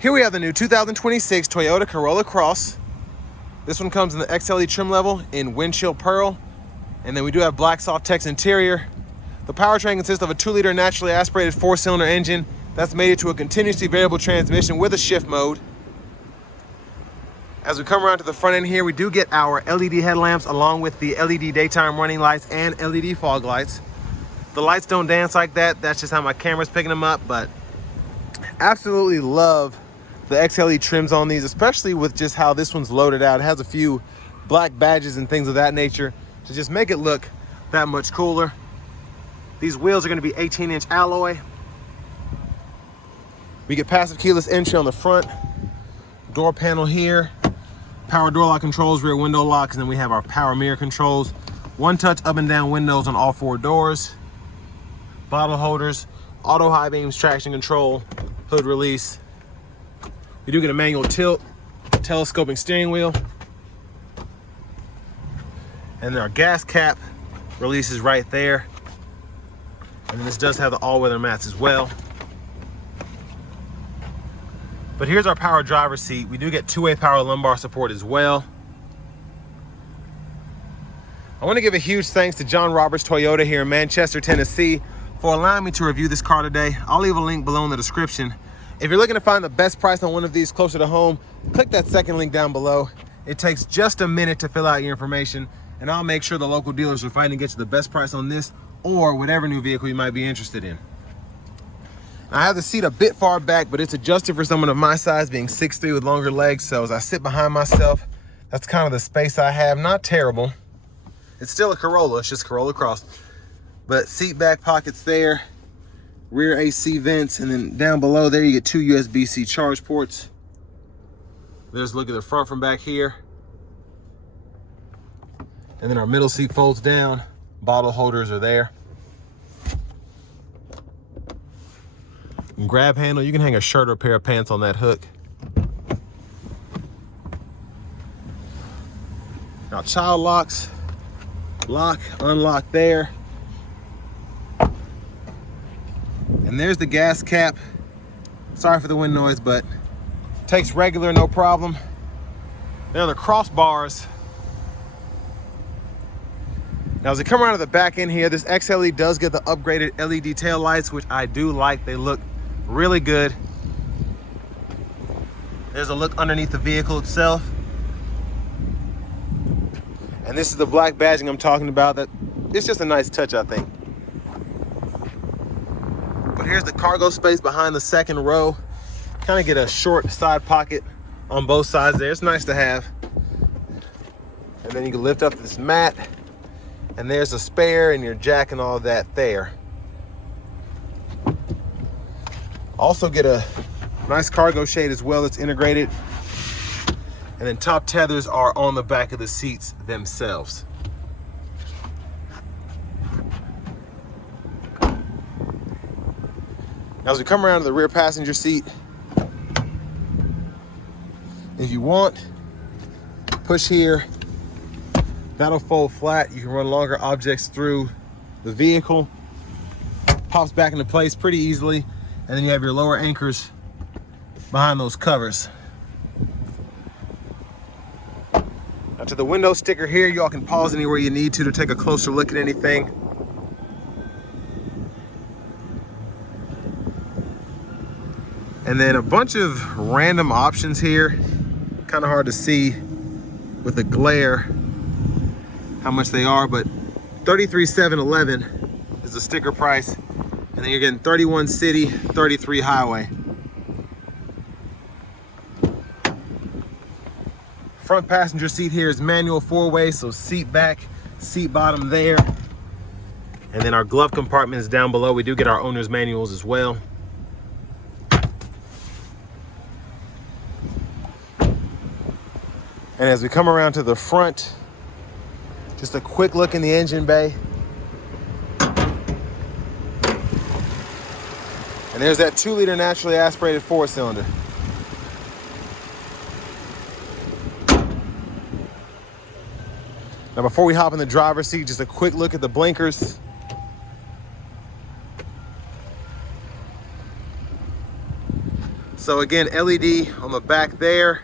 Here we have the new 2026 Toyota Corolla Cross. This one comes in the XLE trim level in windshield pearl. And then we do have black soft text interior. The powertrain consists of a 2-liter naturally aspirated 4-cylinder engine that's mated to a continuously variable transmission with a shift mode. As we come around to the front end here, we do get our LED headlamps along with the LED daytime running lights and LED fog lights. The lights don't dance like that. That's just how my camera's picking them up, but absolutely love the XLE trims on these, especially with just how this one's loaded out. It has a few black badges and things of that nature to just make it look that much cooler. These wheels are going to be 18-inch alloy. We get passive keyless entry on the front, door panel here, power door lock controls, rear window locks, and then we have our power mirror controls. One-touch up and down windows on all 4 doors, bottle holders, auto high beams, traction control, hood release. We do get a manual tilt, telescoping steering wheel. And then our gas cap releases right there. And then this does have the all-weather mats as well. But here's our power driver's seat. We do get 2-way power lumbar support as well. I want to give a huge thanks to John Roberts Toyota here in Manchester, Tennessee for allowing me to review this car today. I'll leave a link below in the description. If you're looking to find the best price on one of these closer to home, click that second link down below. It takes just a minute to fill out your information, and I'll make sure the local dealers will find and get you the best price on this or whatever new vehicle you might be interested in. I have the seat a bit far back, but it's adjusted for someone of my size, being 6'3" with longer legs. So as I sit behind myself, that's kind of the space I have. Not terrible. It's still a Corolla, it's just Corolla Cross. But seat back pockets there, rear AC vents, and then down below there you get 2 USB-C charge ports. There's a look at the front from back here. And then our middle seat folds down. Bottle holders are there. And grab handle, you can hang a shirt or a pair of pants on that hook. Now child locks, lock, unlock there. And there's the gas cap. Sorry for the wind noise, but takes regular, no problem. There are the crossbars. Now as we come around to the back end here, this XLE does get the upgraded LED tail lights, which I do like. They look really good. There's a look underneath the vehicle itself. And this is the black badging I'm talking about. That it's just a nice touch, I think. But here's the cargo space behind the second row. Kind of get a short side pocket on both sides there. It's nice to have. And then you can lift up this mat, and there's a spare and your jack and all that there. Also get a nice cargo shade as well that's integrated. And then top tethers are on the back of the seats themselves. Now as we come around to the rear passenger seat, if you want, push here, that'll fold flat. You can run longer objects through the vehicle. Pops back into place pretty easily. And then you have your lower anchors behind those covers. Now to the window sticker here, y'all can pause anywhere you need to take a closer look at anything. And then a bunch of random options here. Kind of hard to see with the glare how much they are, but $33,711 is the sticker price. And then you're getting 31 city, 33 highway. Front passenger seat here is manual 4-way, so seat back, seat bottom there. And then our glove compartment is down below. We do get our owner's manuals as well. And as we come around to the front, just a quick look in the engine bay. And there's that 2-liter naturally aspirated 4-cylinder. Now before we hop in the driver's seat, just a quick look at the blinkers. So again, LED on the back there.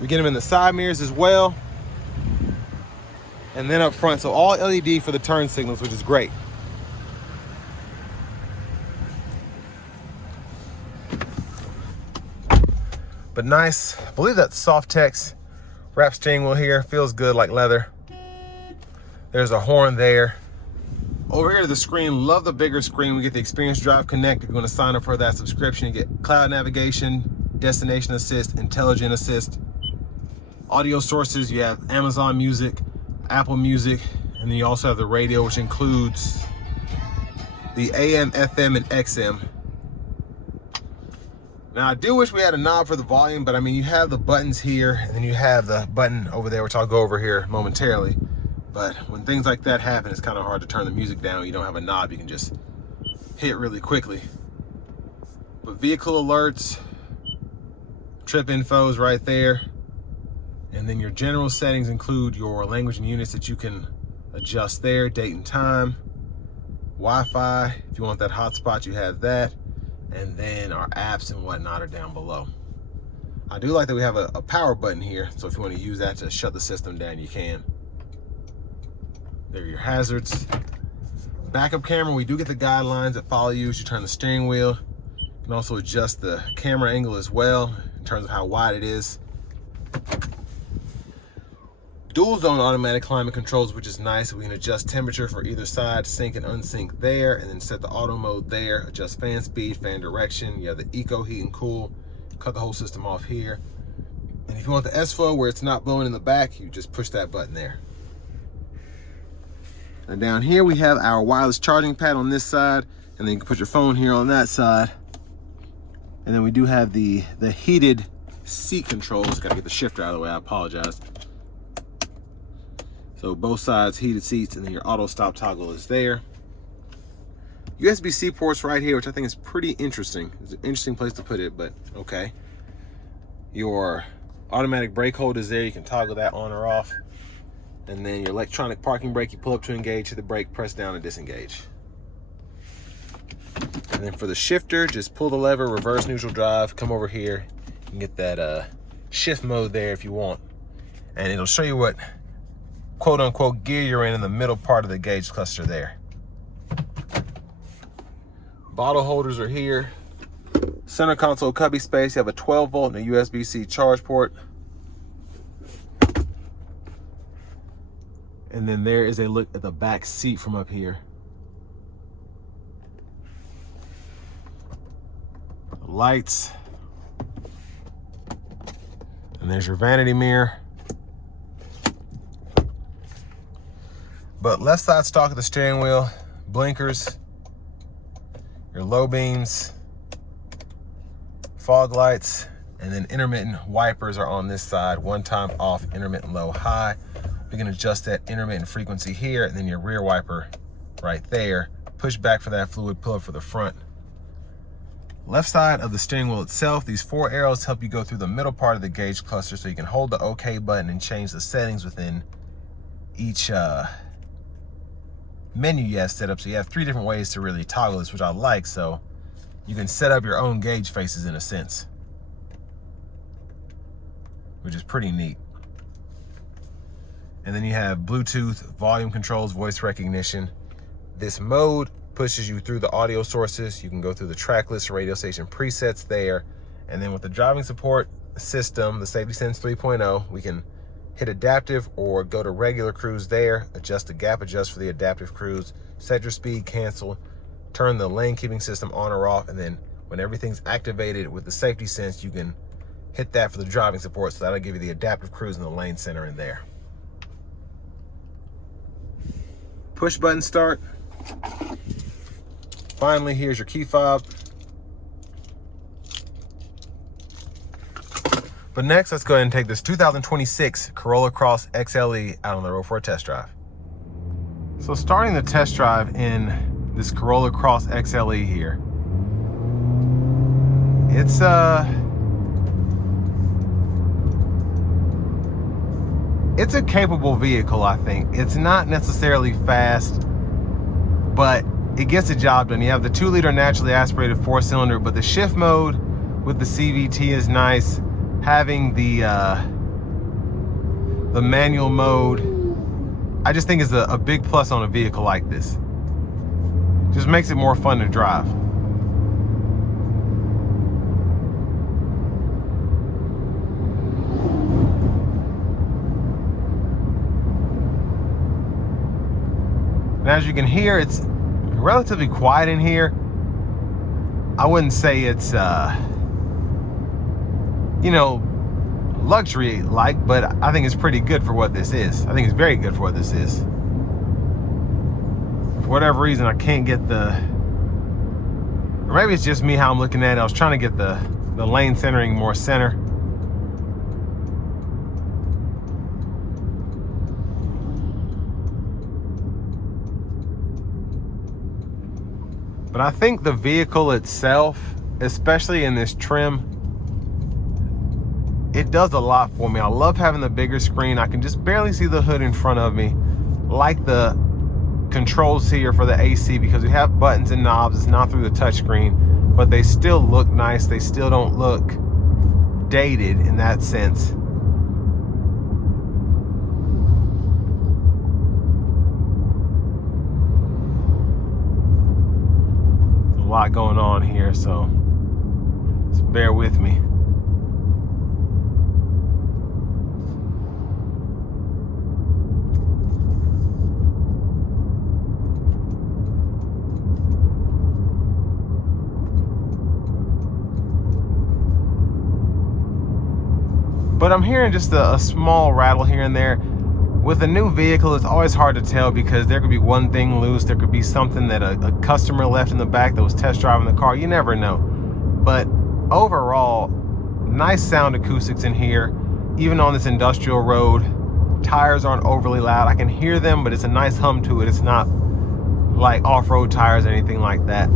We get them in the side mirrors as well. And then up front, so all LED for the turn signals, which is great. But nice, I believe that Softex wrap steering wheel here, feels good like leather. There's a horn there. Over here to the screen, love the bigger screen. We get the Experience Drive Connect. If you want to sign up for that subscription, you get cloud navigation, destination assist, intelligent assist. Audio sources, you have Amazon Music, Apple Music, and then you also have the radio, which includes the AM, FM, and XM. Now, I do wish we had a knob for the volume, but I mean, you have the buttons here, and then you have the button over there, which I'll go over here momentarily. But when things like that happen, it's kind of hard to turn the music down. You don't have a knob you can just hit really quickly. But vehicle alerts, trip info is right there. And then your general settings include your language and units that you can adjust there, date and time, Wi-Fi. If you want that hotspot, you have that. And then our apps and whatnot are down below. I do like that we have a power button here. So if you want to use that to shut the system down, you can. There are your hazards. Backup camera, we do get the guidelines that follow you as you turn the steering wheel. You can also adjust the camera angle as well in terms of how wide it is. Dual zone automatic climate controls, which is nice. We can adjust temperature for either side, sync and unsync there, and then set the auto mode there, adjust fan speed, fan direction. You have the eco heat and cool, cut the whole system off here. And if you want the S-Flow where it's not blowing in the back, you just push that button there. And down here we have our wireless charging pad on this side, and then you can put your phone here on that side. And then we do have the heated seat controls. Gotta get the shifter out of the way, I apologize. So both sides heated seats, and then your auto stop toggle is there. USB-C ports right here, which I think is pretty interesting. It's an interesting place to put it, but okay. Your automatic brake hold is there. You can toggle that on or off. And then your electronic parking brake, you pull up to engage, hit the brake, press down to disengage. And then for the shifter, just pull the lever, reverse neutral drive, come over here. You can get that shift mode there if you want. And it'll show you what quote unquote gear you're in the middle part of the gauge cluster there. Bottle holders are here. Center console cubby space, you have a 12 volt and a USB-C charge port. And then there is a look at the back seat from up here. The lights. And there's your vanity mirror. But left side stock of the steering wheel, blinkers, your low beams, fog lights, and then intermittent wipers are on this side. One time off, intermittent low, high. We can adjust that intermittent frequency here, and then your rear wiper right there. Push back for that fluid, pull up for the front. Left side of the steering wheel itself, these 4 arrows help you go through the middle part of the gauge cluster, so you can hold the OK button and change the settings within each menu you have set up. So you have 3 different ways to really toggle this, which I like, so you can set up your own gauge faces in a sense, which is pretty neat. And then you have Bluetooth, volume controls, voice recognition. This mode pushes you through the audio sources. You can go through the track list, radio station presets there. And then with the driving support system, the Safety Sense 3.0, we can hit adaptive or go to regular cruise there, adjust the gap adjust for the adaptive cruise, set your speed, cancel, turn the lane keeping system on or off, and then when everything's activated with the Safety Sense, you can hit that for the driving support, so that'll give you the adaptive cruise and the lane center in there. Push button start. Finally, here's your key fob. But next, let's go ahead and take this 2026 Corolla Cross XLE out on the road for a test drive. So starting the test drive in this Corolla Cross XLE here, it's a capable vehicle, I think. It's not necessarily fast, but it gets the job done. You have the 2-liter naturally aspirated 4-cylinder, but the shift mode with the CVT is nice. Having the manual mode, I just think is a big plus on a vehicle like this. Just makes it more fun to drive. And as you can hear, it's relatively quiet in here. I wouldn't say it's, you know, luxury-like, but I think it's pretty good for what this is. I think it's very good for what this is. For whatever reason, I can't get the, or maybe it's just me how I'm looking at it. I was trying to get the lane centering more center. But I think the vehicle itself, especially in this trim, it does a lot for me. I love having the bigger screen. I can just barely see the hood in front of me. Like the controls here for the AC, because we have buttons and knobs. It's not through the touchscreen, but they still look nice. They still don't look dated in that sense. There's a lot going on here, so just bear with me. But I'm hearing just a small rattle here and there. With a new vehicle, it's always hard to tell because there could be one thing loose. There could be something that a customer left in the back that was test driving the car. You never know. But overall, nice sound acoustics in here. Even on this industrial road, tires aren't overly loud. I can hear them, but it's a nice hum to it. It's not like off-road tires or anything like that.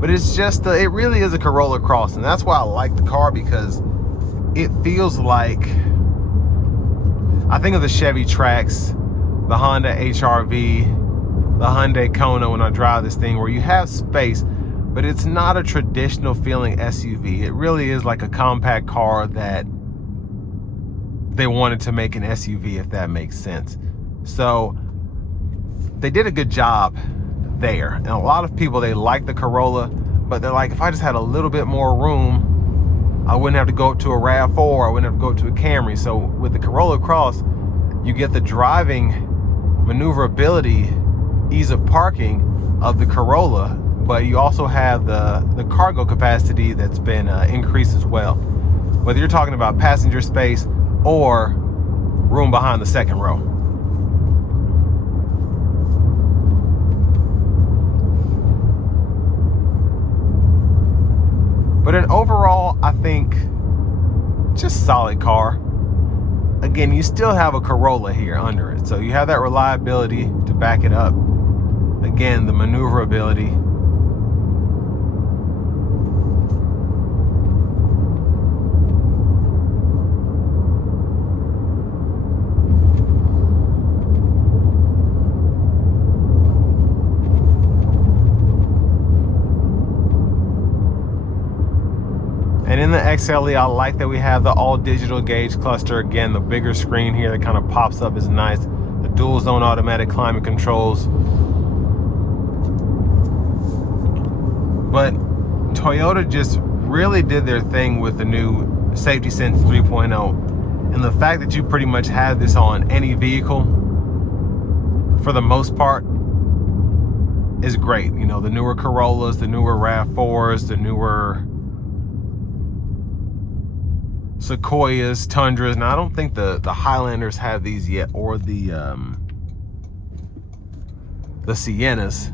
But it's just, it really is a Corolla Cross, and that's why I like the car, because it feels like, I think of the Chevy Trax, the Honda HR-V, the Hyundai Kona when I drive this thing, where you have space, but it's not a traditional feeling SUV. It really is like a compact car that they wanted to make an SUV, if that makes sense. So they did a good job there. And a lot of people, they like the Corolla, but they're like, if I just had a little bit more room, I wouldn't have to go up to a RAV4, I wouldn't have to go up to a Camry. So with the Corolla Cross, you get the driving maneuverability, ease of parking of the Corolla, but you also have the cargo capacity that's been increased as well. Whether you're talking about passenger space or room behind the second row. But in overall, I think just solid car. Again, you still have a Corolla here under it, so you have that reliability to back it up. Again, the maneuverability. And in the XLE, I like that we have the all digital gauge cluster. Again, the bigger screen here that kind of pops up is nice. The dual zone automatic climate controls. But Toyota just really did their thing with the new Safety Sense 3.0. And the fact that you pretty much have this on any vehicle, for the most part, is great. You know, the newer Corollas, the newer RAV4s, the newer Sequoias, Tundras. Now I don't think the Highlanders have these yet, or the Siennas.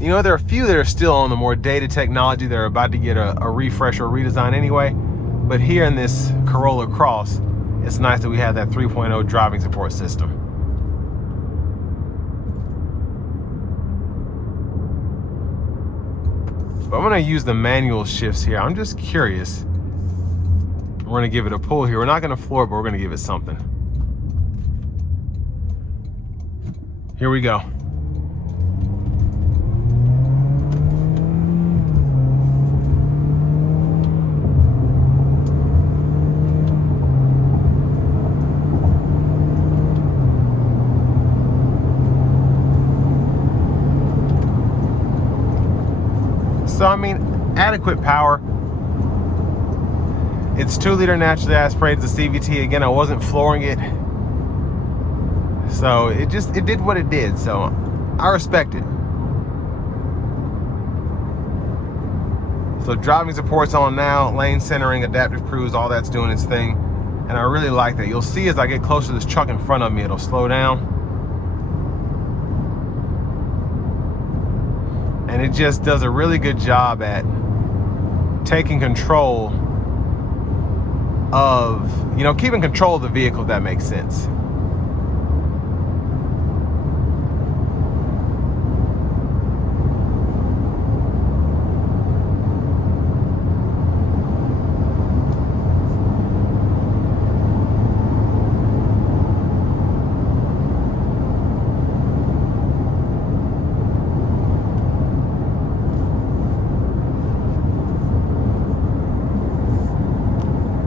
You know, there are a few that are still on the more dated technology that are about to get a refresh or redesign anyway. But here in this Corolla Cross, it's nice that we have that 3.0 driving support system. But I'm gonna use the manual shifts here. I'm just curious. We're gonna give it a pull here. We're not gonna floor it, but we're gonna give it something. Here we go. So, I mean, adequate power. It's 2-liter naturally aspirated, it's a CVT. Again, I wasn't flooring it. So it did what it did. So I respect it. So driving support's on now, lane centering, adaptive cruise, all that's doing its thing. And I really like that. You'll see as I get closer to this truck in front of me, it'll slow down. And it just does a really good job at taking control of, keeping control of the vehicle, if that makes sense.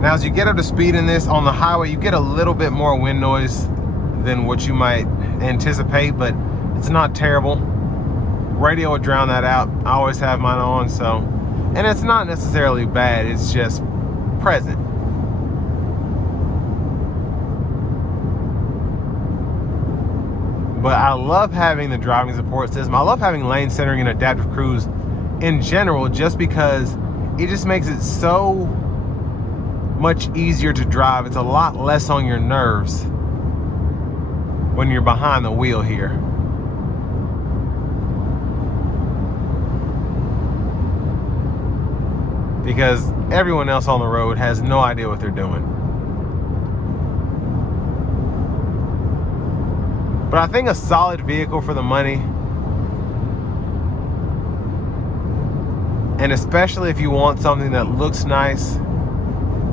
Now, as you get up to speed in this on the highway, you get a little bit more wind noise than what you might anticipate, but it's not terrible. Radio would drown that out. I always have mine on, so. And it's not necessarily bad, it's just present. But I love having the driving support system. I love having lane centering and adaptive cruise in general, just because it just makes it so much easier to drive. It's a lot less on your nerves when you're behind the wheel here. Because everyone else on the road has no idea what they're doing. But I think a solid vehicle for the money, and especially if you want something that looks nice,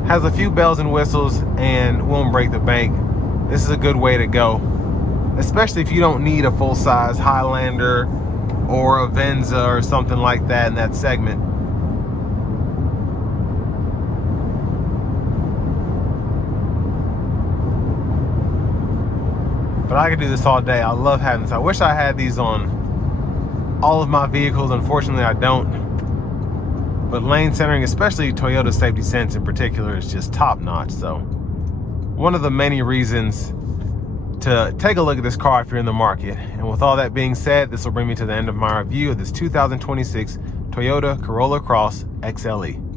has a few bells and whistles, and won't break the bank, this is a good way to go. Especially if you don't need a full-size Highlander or a Venza or something like that in that segment. But I could do this all day. I love having this. I wish I had these on all of my vehicles. Unfortunately, I don't. But lane centering, especially Toyota Safety Sense in particular, is just top notch. So one of the many reasons to take a look at this car if you're in the market. And with all that being said, this will bring me to the end of my review of this 2026 Toyota Corolla Cross XLE.